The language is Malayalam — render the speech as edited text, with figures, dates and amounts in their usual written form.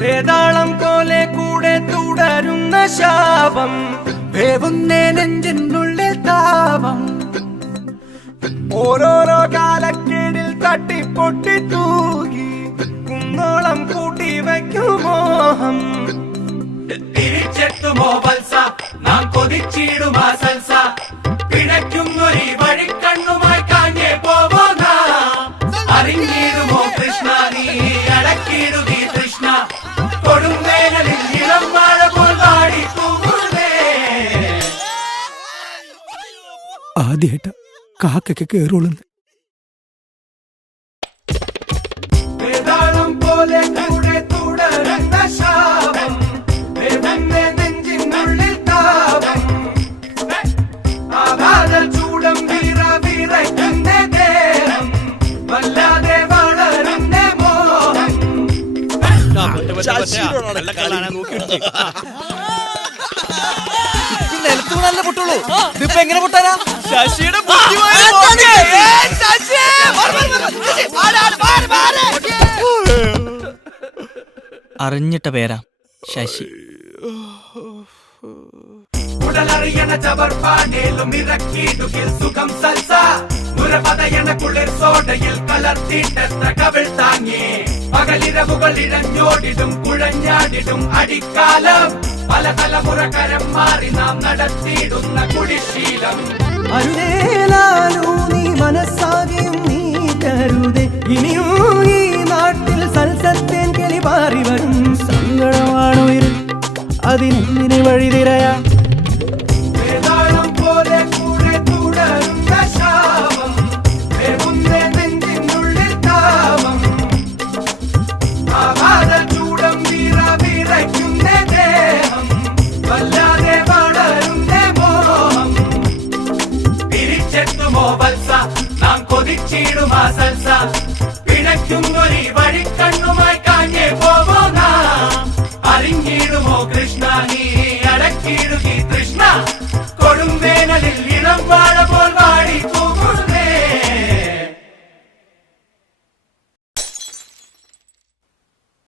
വേതാളം പോലെ കൂടെ തുടരുന്ന ശാപം, വേവുന്നേ നെഞ്ചിനുള്ളിൽ താപം. ഓരോരോ കാലക്കേടിൽ തട്ടിപ്പൊട്ടി തൂകി കുന്നോളം കൂട്ടി വയ്ക്കും മോഹം. തിരിച്ചെത്തുമോ വത്സ നാം കൊതിച്ചിടുമാ സൽസ, പിഴയ്ക്കുന്നൊരു വഴിക്കണ്ണുമായി കാഞ്ഞേ പോവോ നാം. അറിഞ്ഞിടുമോ കൃഷ്ണ നീ അടക്കിടുകീ കൃഷ്ണ, കൊടുംവേനലിൽ ഇളം മഴ പോൽ വാടി തൂങ്ങുന്നേ. ആദ്യായിട്ട കാക്കൊക്കെ കേറുള്ളൂ. വേതാളം പോലെ കൂടെ തുടരുന്ന ശാപം, വേവുന്നേ നെഞ്ചിനുള്ളിൽ താപം. ആഘാത ചൂടം വിറയ്ക്കുന്ന ദേഹം, വല്ലാതെ വളരുന്ന മോഹം. നിലത്ത് നല്ല പൊട്ടുള്ളൂ, ഇതിപ്പോ എങ്ങനെ പൊട്ടാനാ? ശശിയുടെ അറിഞ്ഞിട്ട പേരാ ശശി. ഉടലറിയണ ചവർപ്പാനേലും ഇറക്കിയിടുകിൽ സുഖം സൽസ, മുരപതയണ കുളിർ സോഡയിൽ കലർത്തിയിട്ടെത്ര കവിൾ താങ്ങി. പകലിരവുകൾ ഇഴഞ്ഞോടിടും കുഴഞ്ഞാടിടും അടിക്കാലം, പല തലമുറ കരം മാറി നാം നടത്തിയിടുന്ന കുടിശീലം. അരുതേലാലോ നീ മനസ്സാകെയും നീ കരുതേ, ഇനിയും ഈ നാട്ടിൽ സൽസത്തേൻ കിളി പാറി വരും. സങ്കടമാണോ അതിനെന്തിന് വഴി തിരയാ? വേതാളം പോലെ കൂടെ തുടരുന്ന ശാപം, വേവുന്നേ നെഞ്ചിനുള്ളിൽ താപം. ആഘാത ചൂടം വിറയ്ക്കുന്ന ദേഹം, വല്ലാതെ വളരുന്ന മോഹം. തിരിച്ചെത്തുമോ വത്സ നാം കൊതിച്ചിടുമാ സൽസ,